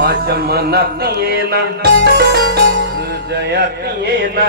माझ्या मनात येना हृदयात येना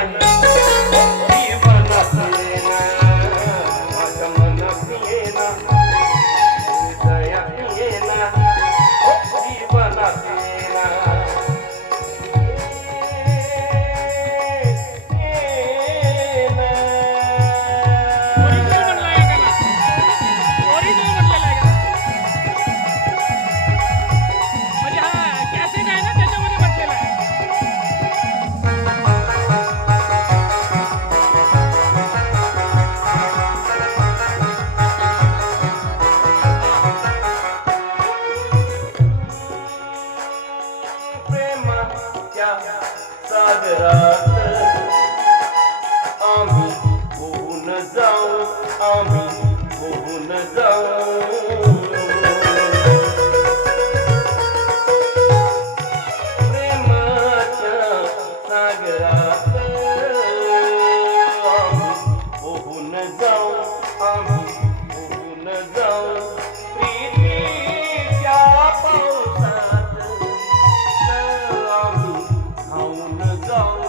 sabrata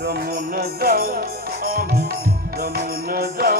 রমন যাও আমি রমন যাও।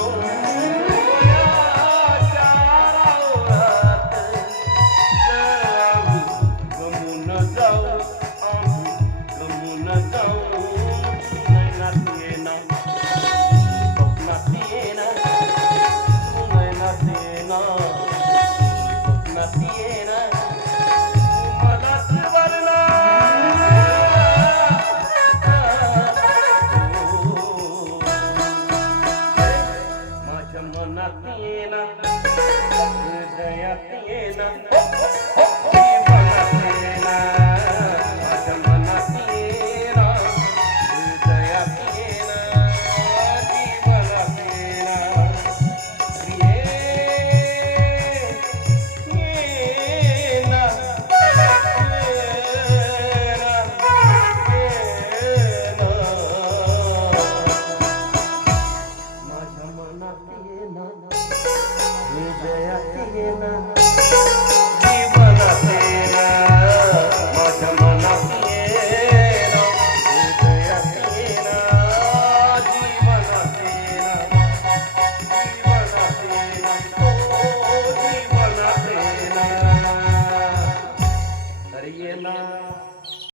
ಜಯತಿಯೇನ ವಿಜಯತಿಯೇನ